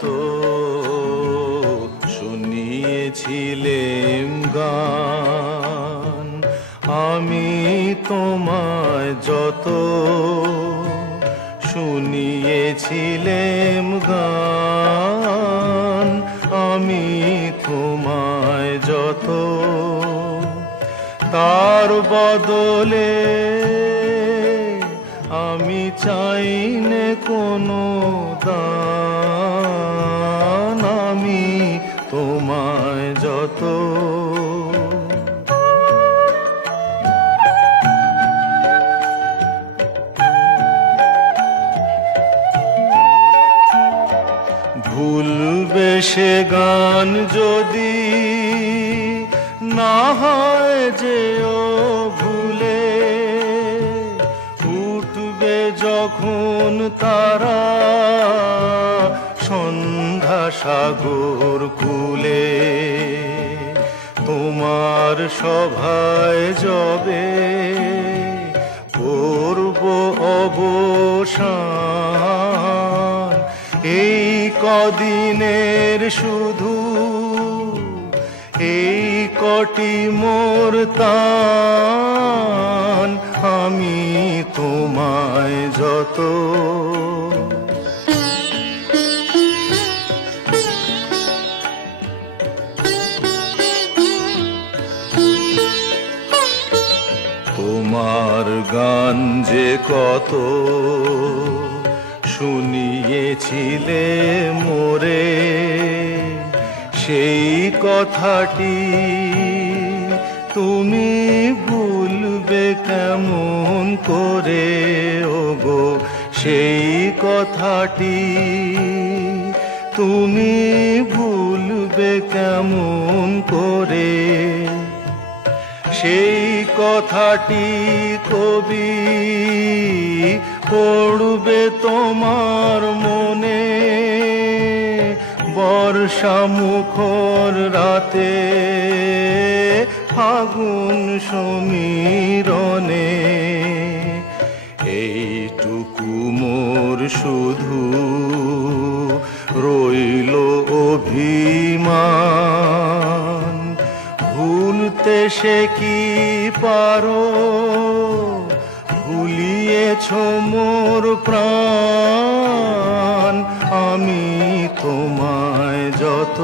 কত শুনিয়েছিলেম গান, আমি তোমায় যত শুনিয়েছিলেম গান, আমি তোমায় যত, তার বদলে আমি চাইনে কোনো দান, আমি তোমায় যত। ভুলবে সে গান যদি না হয় যেও ভুলে, উঠবে যখন তারা সন্ধ্যা সাগর কূলে, তোমার সভায় যবে করব অবসান, এই কদিনের শুধু এই কটি মোর তান, আমি তোমায় যত। তোমার গান যে কত শুনিয়েছিলে মোরে, সেই কথাটি তুমি ভুলবে কেমন করে ওগো, সেই কথাটি তুমি ভুলবে কেমন করে, সেই কথাটি কবি পড়বে তোমার মনে, বর্ষা মুখর রাতে ফাগুন সমীরণে, এইটুকু মোর শুধু রইল অভিমান, ভুলতে সে কি পারো, ভুলিয়েছ মোর প্রাণ, আমি তোমায় যত।